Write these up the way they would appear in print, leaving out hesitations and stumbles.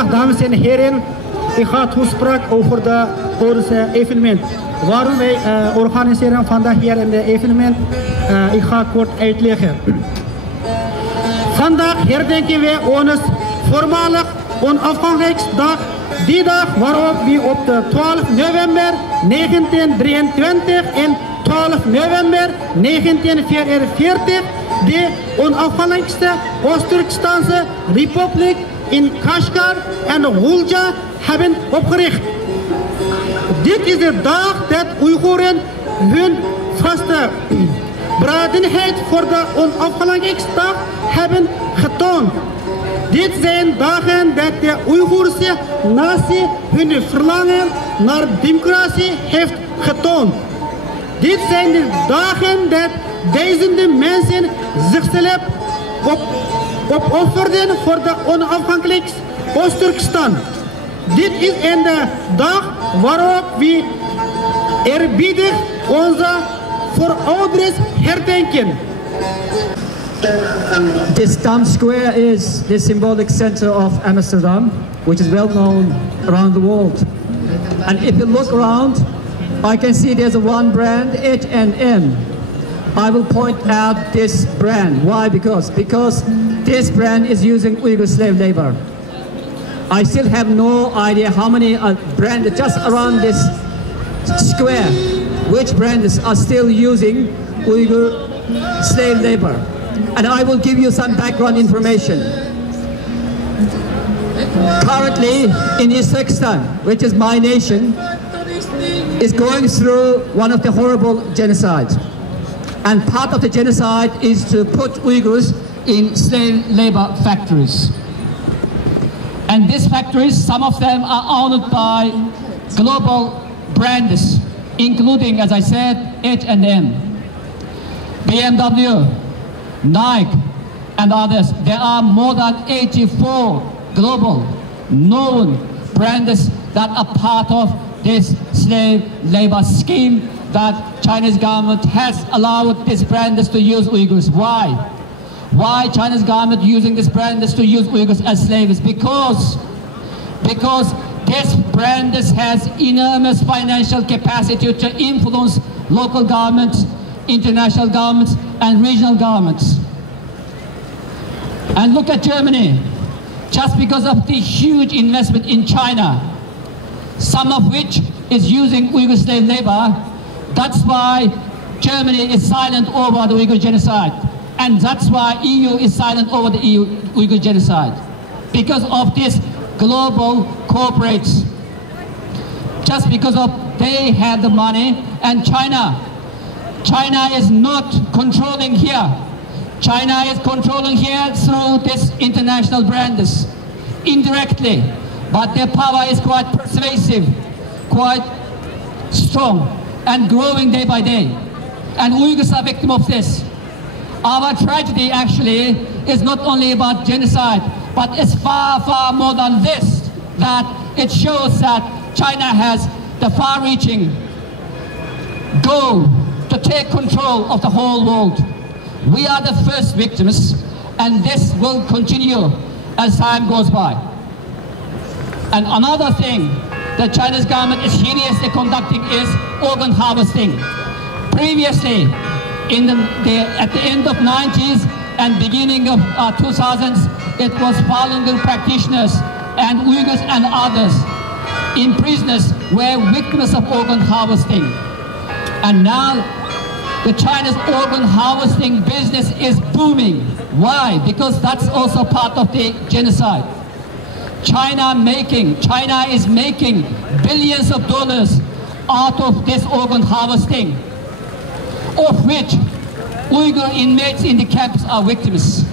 Goedendag dames en heren. Ik ga toespraak over ons evenement. Waarom wij organiseren vandaag hier in het evenement? Ik ga kort uitleggen. Vandaag herdenken we ons voormalig onafhankelijkheidsdag. Die dag waarop we op de 12 november 1923 en 12 november 1944 de onafhankelijkste Oost-Turkestaanse Republiek in Kashgar en Gulja hebben opgericht. Dit is de dag dat Oeigoeren hun vastberadenheid voor de onafhankelijkheidsdag hebben getoond. Dit zijn dagen dat de Oeigoerse natie hun verlangen naar democratie heeft getoond. Dit zijn de dagen dat duizenden mensen zichzelf opofferden voor de onafhankelijk Oost-Turkestan. Dit is een dag waarop we eerbiedig onze voorouders herdenken. This Dam Square is the symbolic center of Amsterdam, which is well known around the world. And if you look around, I can see there's one brand, H&M. I will point out this brand. Why? Because this brand is using Uyghur slave labor. I still have no idea how many brands just around this square, which brands are still using Uyghur slave labor. And I will give you some background information. Currently in Uzbekistan, which is my nation, is going through one of the horrible genocides. And part of the genocide is to put Uyghurs in slave labor factories. And these factories, some of them are owned by global brands, including, as I said, H&M, BMW, Nike, and others. There are more than 84 global known brands that are part of this slave labor scheme that Chinese government has allowed these brands to use Uyghurs. Why? Why Chinese government using these brands to use Uyghurs as slaves? Because this brand has enormous financial capacity to influence local governments, international governments, and regional governments. And look at Germany. Just because of the huge investment in China, some of which is using Uyghur slave labor, that's why Germany is silent over the Uyghur genocide. And that's why EU is silent over the Uyghur genocide. Because of these global corporates. Just because of they have the money, and China is not controlling here. China is controlling here through this international brands, indirectly, but their power is quite persuasive, quite strong, and growing day by day. And Uyghurs are victim of this. Our tragedy actually is not only about genocide, but it's far, far more than this, that it shows that China has the far-reaching goal to take control of the whole world. We are the first victims, and this will continue as time goes by. And another thing that China's government is hideously conducting is organ harvesting. Previously, at the end of 90s and beginning of 2000s, it was Falun Gong practitioners and Uyghurs and others in prisoners were victims of organ harvesting. And now the China's organ harvesting business is booming. Why? Because that's also part of the genocide. China is making billions of dollars out of this organ harvesting, of which Uyghur inmates in the camps are victims.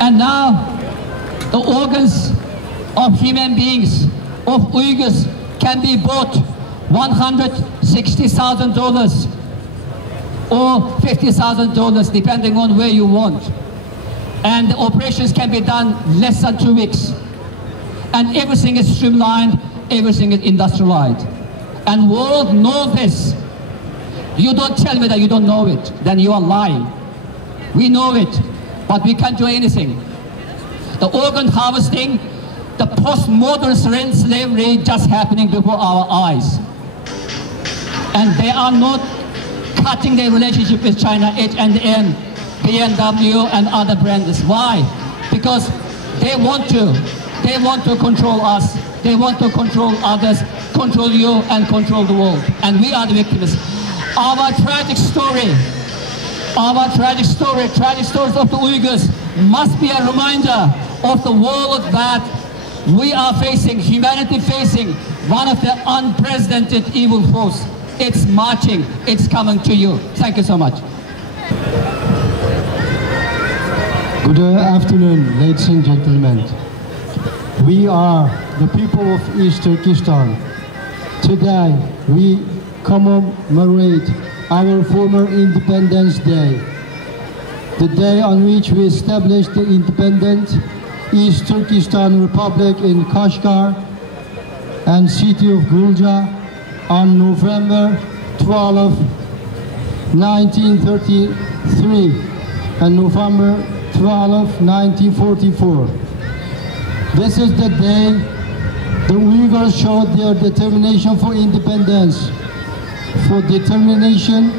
And now the organs of human beings, of Uyghurs, can be bought $160,000 or $50,000 depending on where you want. And the operations can be done less than 2 weeks. And everything is streamlined, everything is industrialized. And world knows this. You don't tell me that you don't know it, then you are lying. We know it, but we can't do anything. the organ harvesting, the postmodern slavery just happening before our eyes. And they are not cutting their relationship with China, H&M, BMW and other brands. Why? Because they want to control us, they want to control others, control you and control the world. And we are the victims. Our tragic stories of the Uyghurs must be a reminder of the world that we are facing, humanity facing, one of the unprecedented evil force. It's marching, it's coming to you. Thank you so much. Good afternoon, ladies and gentlemen. We are the people of East Turkestan. Today, we commemorate our former Independence Day, the day on which we established the independent East Turkestan Republic in Kashgar and city of Gulja on November 12, 1933 and November 12, 1944. This is the day the Uyghurs showed their determination for independence, for determination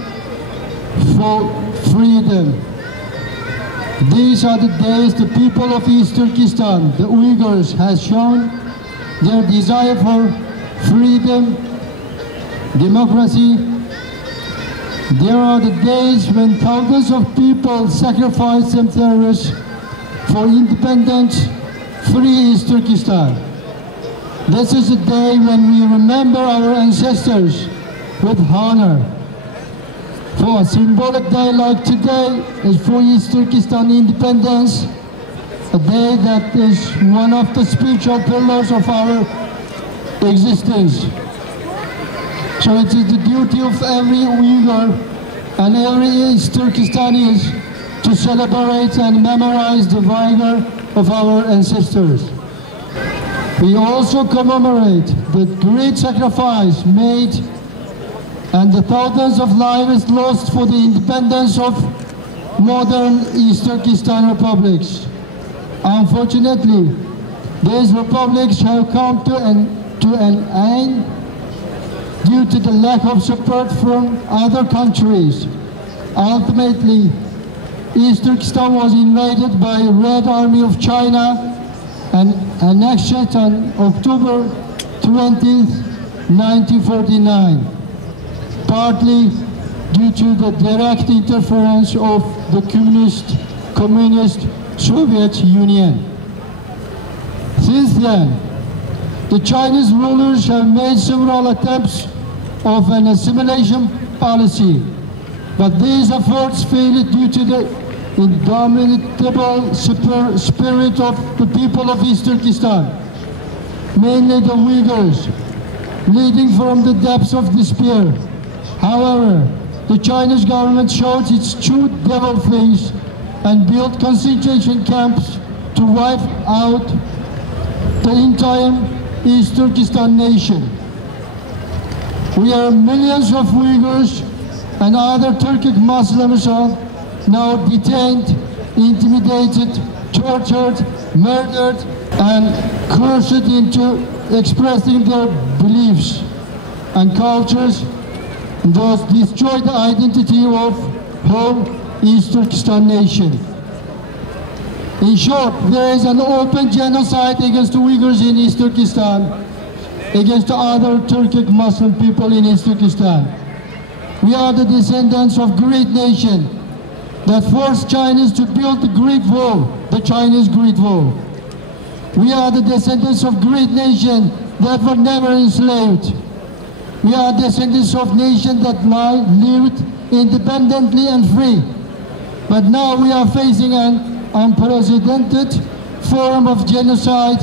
for freedom. These are the days the people of East Turkestan, the Uyghurs, has shown their desire for freedom, democracy. There are the days when thousands of people sacrificed themselves for independence, free East Turkestan. This is a day when we remember our ancestors with honor. For a symbolic day like today is for East Turkestan independence, a day that is one of the spiritual pillars of our existence. So it is the duty of every Uyghur and every East Turkestani to celebrate and memorize the vigor of our ancestors. We also commemorate the great sacrifice made and the thousands of lives lost for the independence of modern East Turkestan republics. Unfortunately, these republics have come to an end due to the lack of support from other countries. Ultimately, East Turkestan was invaded by the Red Army of China and annexed on October 20, 1949. Partly due to the direct interference of the communist Soviet Union. Since then, the Chinese rulers have made several attempts of an assimilation policy, but these efforts failed due to the indomitable spirit of the people of East Turkestan, mainly the Uyghurs, leading from the depths of despair. However, the Chinese government showed its true devil face and built concentration camps to wipe out the entire East Turkestan nation. We are millions of Uyghurs and other Turkic Muslims are now detained, intimidated, tortured, murdered, and coerced into expressing their beliefs and cultures, and thus destroy the identity of whole East Turkestan nation. In short, there is an open genocide against the Uyghurs in East Turkestan, against the other Turkic Muslim people in East Turkestan. We are the descendants of great nation that forced Chinese to build the Great Wall, the Chinese Great Wall. We are the descendants of great nation that were never enslaved. We are descendants of nations that lived independently and free. But now we are facing an unprecedented form of genocide,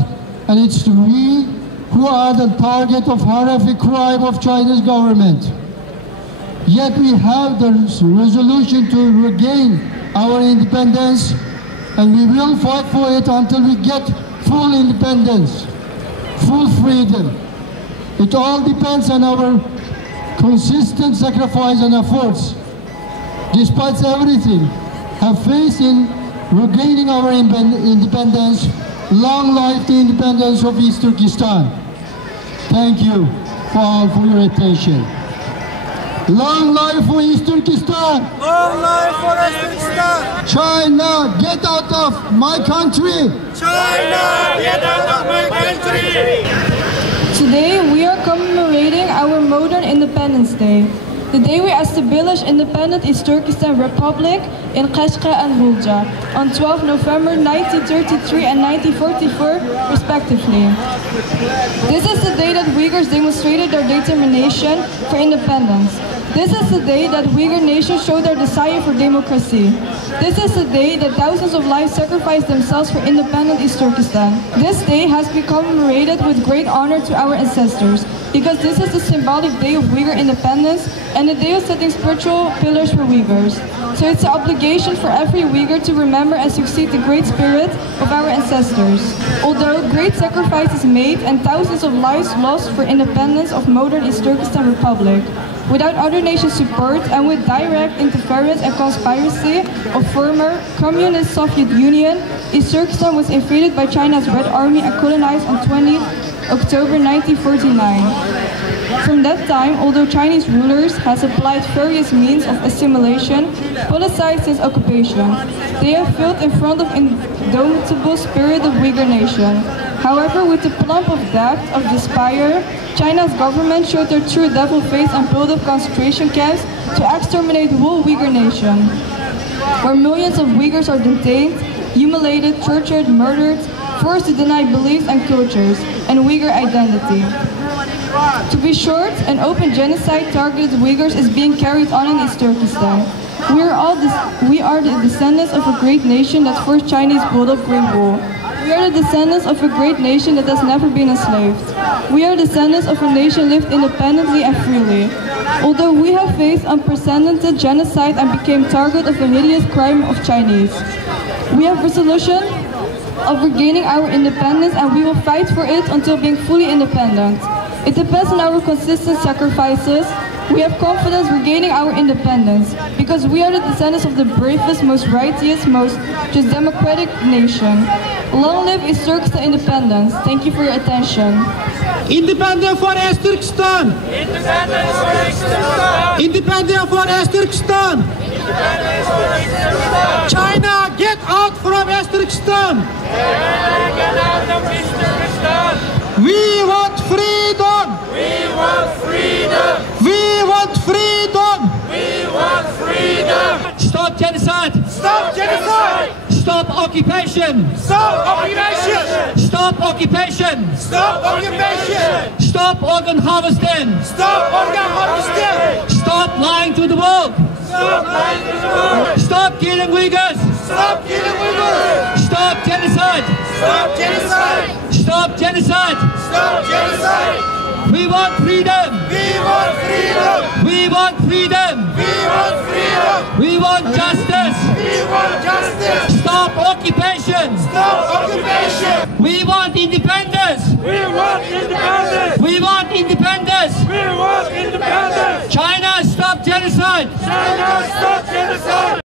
and it's we who are the target of horrific crime of Chinese government. Yet we have the resolution to regain our independence, and we will fight for it until we get full independence, full freedom. It all depends on our consistent sacrifice and efforts. Despite everything have faced in regaining our independence. Long life the independence of East Turkestan. Thank you all for your attention. Long life for East Turkestan! Long life for East Turkestan! China, get out of my country! China, get out of my country! Today we are commemorating our modern Independence Day. The day we established independent East Turkestan Republic in Qashqa and Bulja on 12 November 1933 and 1944 respectively. This is the day that Uyghurs demonstrated their determination for independence. This is the day that Uyghur nation showed their desire for democracy. This is the day that thousands of lives sacrificed themselves for independent East Turkestan. This day has been commemorated with great honor to our ancestors, because this is the symbolic day of Uyghur independence and the day of setting spiritual pillars for Uyghurs. So it's an obligation for every Uyghur to remember and succeed the great spirit of our ancestors. Although great sacrifices made and thousands of lives lost for independence of modern East Turkestan Republic, without other nations' support and with direct interference and conspiracy of former communist Soviet Union, East Turkestan was invaded by China's Red Army and colonized on 20 October 1949. From that time, although Chinese rulers has applied various means of assimilation, politicized since occupation, they have failed in front of indomitable spirit of Uyghur nation. However, with the plump of death of despair, China's government showed their true devil face and built up concentration camps to exterminate the whole Uyghur nation, where millions of Uyghurs are detained, humiliated, tortured, murdered, forced to deny beliefs and cultures, and Uyghur identity. To be short, an open genocide targeted Uyghurs is being carried on in East Turkestan. We are the descendants of a great nation that forced Chinese bulldog Great Wall. We are the descendants of a great nation that has never been enslaved. We are descendants of a nation lived independently and freely. Although we have faced unprecedented genocide and became target of a hideous crime of Chinese, we have resolution of regaining our independence, and we will fight for it until being fully independent. It depends on our consistent sacrifices. We have confidence regaining our independence because we are the descendants of the bravest, most righteous, most just democratic nation. Long live East Turkestan independence. Thank you for your attention. Independence for East Turkestan! Independence for East Turkestan! Independence for East Turkestan! Independence for East Turkestan! China, get out from East Turkestan! China, get out of East Turkestan! We want freedom! We want freedom! We want freedom! We want freedom! Stop genocide! Stop genocide! Stop occupation! Stop occupation! Stop occupation! Stop occupation! Stop organ harvesting! Stop organ harvesting! Stop lying to the world! Stop lying to the world! Stop killing Uyghurs! Stop killing Uyghurs! Stop genocide! Stop genocide! Stop genocide! Stop genocide! We want freedom! We want freedom! We want freedom! We want freedom! We want justice! We want justice! Stop occupation! Stop occupation! We want independence! We want independence! We want independence! We want independence! China, stop genocide! China, stop genocide!